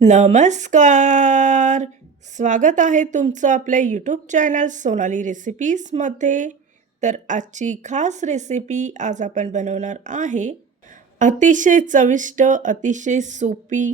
नमस्कार! स्वागत आहे तुमचं आपल्या यूट्यूब चॅनल सोनाली रेसिपीजमध्ये तर आजची खास रेसिपी आज आपण बनवणार आहे. अतिशय चविष्ट अतिशय सोपी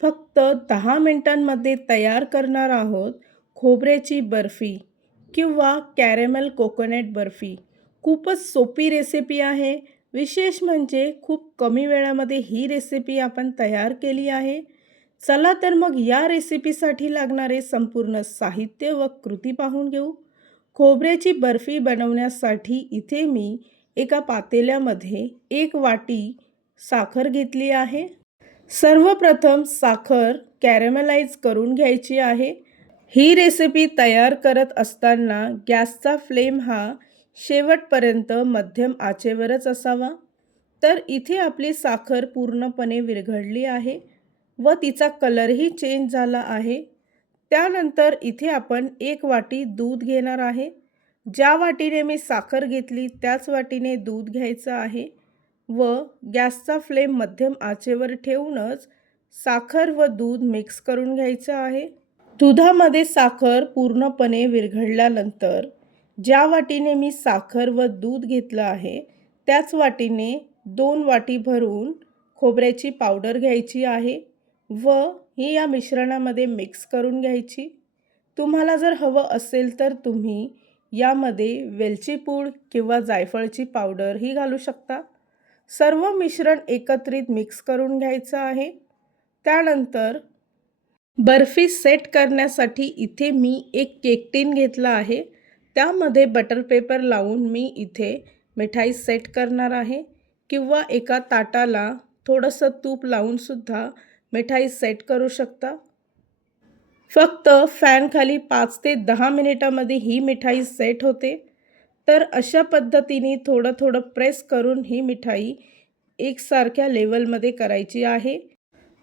फक्त दहा मिनटांमध्ये तयार करणार आहोत खोबऱ्याची बर्फी किंवा कॅरेमल कोकोनट बर्फी. खूपच सोपी रेसिपी आहे. विशेष म्हणजे खूप कमी वेळामध्ये ही रेसिपी आपण तयार केली आहे. चला तर मग या रेसिपीसाठी लागणारे संपूर्ण साहित्य व कृती पाहून घेऊ. खोबऱ्याची बर्फी बनवण्यासाठी इथे मी एका पातेल्यामध्ये एक वाटी साखर घेतली आहे. सर्वप्रथम साखर कॅरेमलाइज करून घ्यायची आहे. ही रेसिपी तयार करत असताना गॅसचा फ्लेम हा शेवटपर्यंत मध्यम आचेवरच असावा. तर इथे आपली साखर पूर्णपणे विरघळली आहे. व तिचा कलरही चेंज झाला आहे. त्यानंतर इथे आपण एक वाटी दूध घेणार आहे. ज्या वाटीने मी साखर घेतली त्याच वाटीने दूध घ्यायचं आहे व गॅसचा फ्लेम मध्यम आचेवर ठेवूनच साखर व दूध मिक्स करून घ्यायचं आहे. दुधामध्ये साखर पूर्णपणे विरघळल्यानंतर ज्या वाटीने मी साखर व दूध घेतलं आहे त्याच वाटीने दोन वाटी भरून खोबऱ्याची पावडर घ्यायची आहे. व ही या मिश्रणामध्ये मिक्स करून घ्यायची. तुम्हाला जर हवं असेल तर तुम्ही यामध्ये वेलची पूड किंवा जायफळची पावडर ही घालू शकता. सर्व मिश्रण एकत्रित मिक्स करून घ्यायचं आहे. त्यानंतर बर्फी सेट करण्यासाठी इथे मी एक केक टीन घेतला आहे. त्यामध्ये बटर पेपर लावून मी इथे मिठाई सेट करणार आहे. किंवा एका ताटाला थोडंसं तूप लावूनसुद्धा मिठाई सेट करू शकता. फक्त फॅनखाली पाच ते दहा मिनिटामध्ये ही मिठाई सेट होते. तर अशा पद्धतीने थोडं थोडं प्रेस करून ही मिठाई एकसारख्या लेवलमध्ये करायची आहे.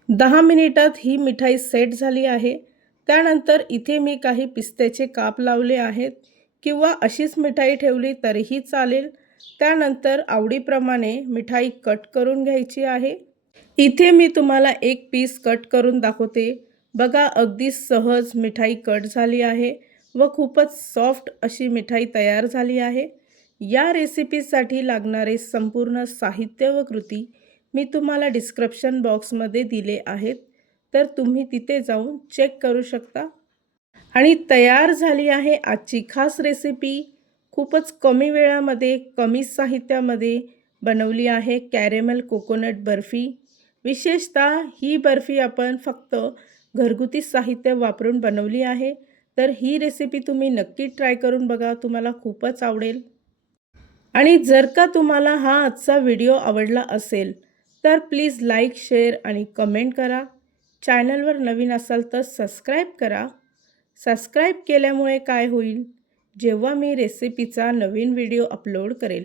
दहा मिनिटात ही मिठाई सेट झाली आहे. त्यानंतर इथे मी काही पिस्त्याचे काप लावले आहेत किंवा अशीच मिठाई ठेवली तरीही चालेल. त्यानंतर आवडीप्रमाणे मिठाई कट करून घ्यायची आहे. इथे मी तुम्हाला एक पीस कट करून दाखवते. बघा अगदी सहज मिठाई कट झाली आहे व खूपच सॉफ्ट अशी मिठाई तयार झाली आहे. या रेसिपीसाठी लागणारे संपूर्ण साहित्य व कृती मी तुम्हाला डिस्क्रिप्शन बॉक्समध्ये दिले आहेत. तर तुम्ही तिथे जाऊन चेक करू शकता. आणि तयार झाली आहे आजची खास रेसिपी. खूपच कमी वेळामध्ये कमी साहित्यामध्ये बनवली आहे. Caramel coconut barfi. विशेषतः ही बर्फी आपण फक्त घरगुती साहित्य वापरून बनवली आहे. तर ही रेसिपी तुम्ही नक्की ट्राय करून बघा. तुम्हाला खूपच आवडेल. आणि जर का तुम्हाला हा आजचा व्हिडिओ आवडला असेल तर प्लीज लाईक शेअर आणि कमेंट करा. चॅनलवर नवीन असाल तर सबस्क्राईब करा. सबस्क्राईब केल्यामुळे काय होईल? जेव्हा मी रेसिपीचा नवीन व्हिडिओ अपलोड करेल